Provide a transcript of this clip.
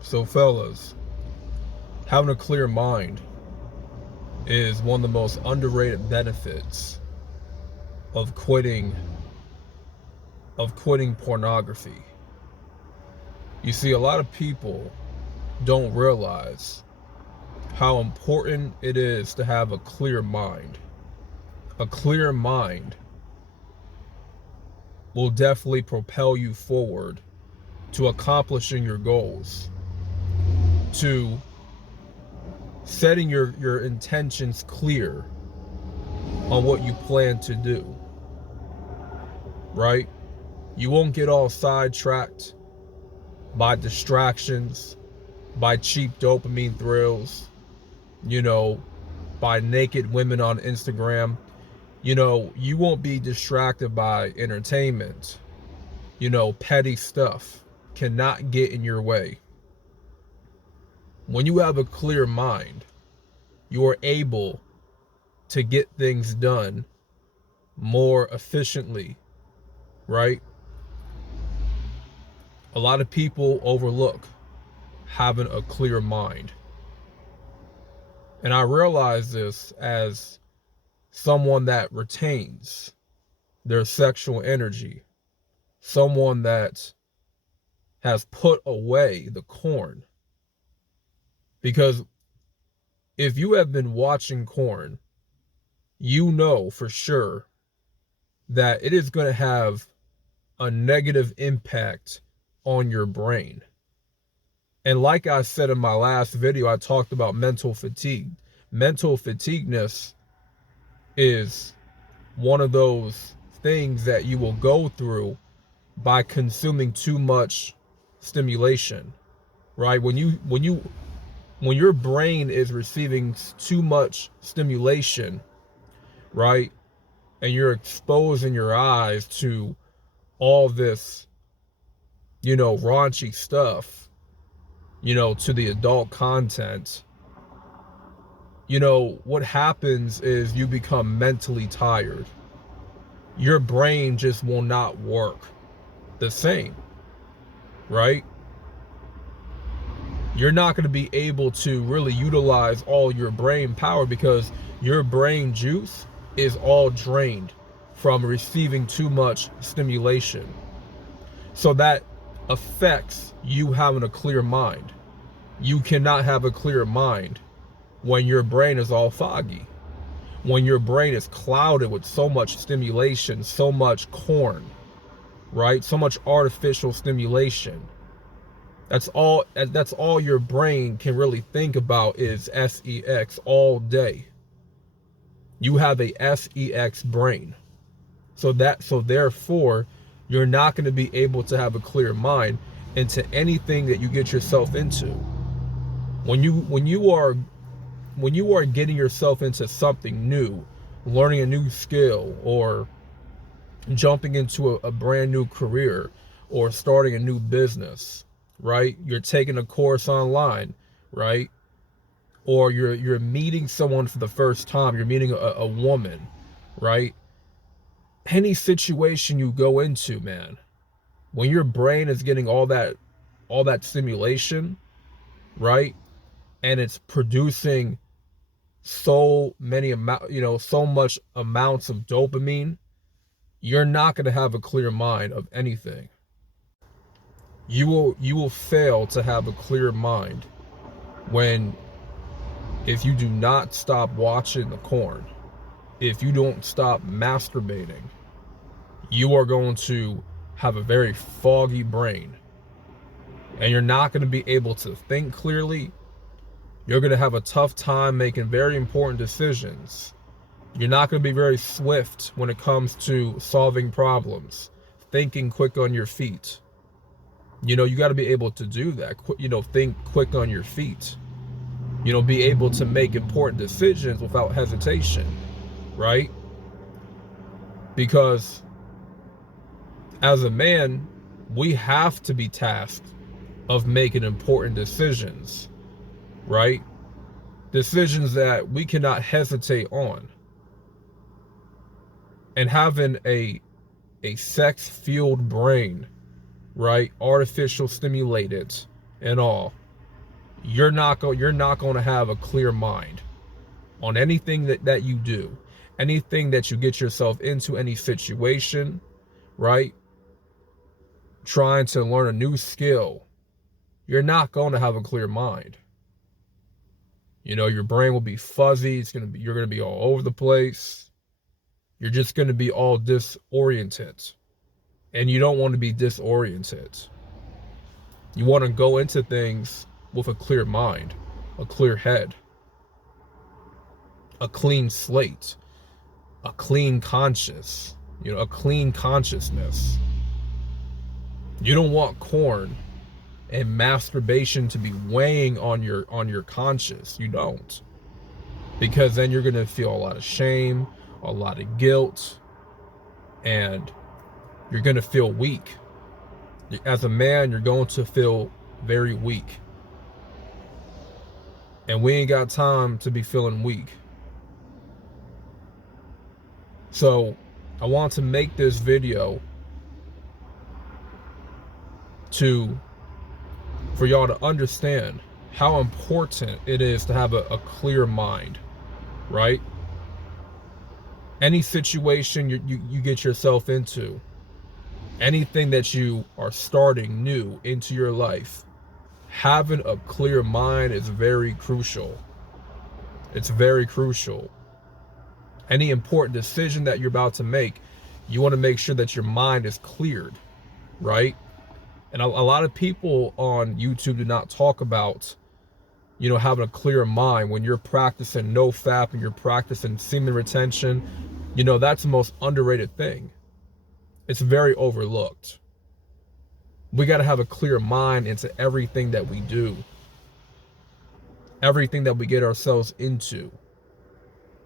So fellas, having a clear mind is one of the most underrated benefits of quitting pornography. You see, a lot of people don't realize how important it is to have a clear mind. A clear mind will definitely propel you forward to accomplishing your goals, to setting your intentions clear on what you plan to do, right? You won't get all sidetracked by distractions, by cheap dopamine thrills, you know, by naked women on Instagram. You won't be distracted by entertainment. Petty stuff cannot get in your way. When you have a clear mind, you are able to get things done more efficiently, right? A lot of people overlook having a clear mind. And I realize this as someone that retains their sexual energy, someone that has put away the corn. Because if you have been watching corn, you know for sure that it is going to have a negative impact on your brain. And like I said in my last video, I talked about mental fatigue. Mental fatigueness is one of those things that you will go through by consuming too much stimulation, right? When your brain is receiving too much stimulation, right? And you're exposing your eyes to all this, raunchy stuff, to the adult content, what happens is you become mentally tired. Your brain just will not work the same, right? You're not going to be able to really utilize all your brain power because your brain juice is all drained from receiving too much stimulation. So that affects you having a clear mind. You cannot have a clear mind when your brain is all foggy, when your brain is clouded with so much stimulation, so much corn, right? So much artificial stimulation. That's all your brain can really think about is sex all day. You have a sex brain. So therefore, you're not going to be able to have a clear mind into anything that you get yourself into. When you are getting yourself into something new, learning a new skill, or jumping into a brand new career, or starting a new business, right? You're taking a course online, right? Or you're meeting someone for the first time, you're meeting a woman, right? Any situation you go into, man, when your brain is getting all that stimulation, right? And it's producing so much amounts of dopamine, you're not going to have a clear mind of anything. You will fail to have a clear mind when if you do not stop watching the corn, if you don't stop masturbating, you are going to have a very foggy brain, and you're not going to be able to think clearly. You're going to have a tough time making very important decisions. You're not going to be very swift when it comes to solving problems, thinking quick on your feet. You got to be able to do that. Think quick on your feet. Be able to make important decisions without hesitation, right? Because as a man, we have to be tasked of making important decisions, right? Decisions that we cannot hesitate on. And having a sex-fueled brain, right? Artificial stimulated and all, you're not going to have a clear mind on anything that you do, anything that you get yourself into, any situation, right? Trying to learn a new skill, you're not going to have a clear mind. You know, your brain will be fuzzy. You're going to be all over the place. You're just going to be all disoriented. And you don't want to be disoriented. You want to go into things with a clear mind, a clear head, a clean slate, a clean conscience, a clean consciousness. You don't want corn and masturbation to be weighing on your conscience. You don't. Because then you're going to feel a lot of shame, a lot of guilt, and you're going to feel weak. As a man, you're going to feel very weak. And we ain't got time to be feeling weak. So I want to make this video for y'all to understand how important it is to have a clear mind, right? Any situation you get yourself into, anything that you are starting new into your life, having a clear mind is very crucial. It's very crucial. Any important decision that you're about to make, you want to make sure that your mind is cleared, right? And a lot of people on YouTube do not talk about, having a clear mind when you're practicing no-fap and you're practicing semen retention. That's the most underrated thing. It's very overlooked. We got to have a clear mind into everything that we do, everything that we get ourselves into.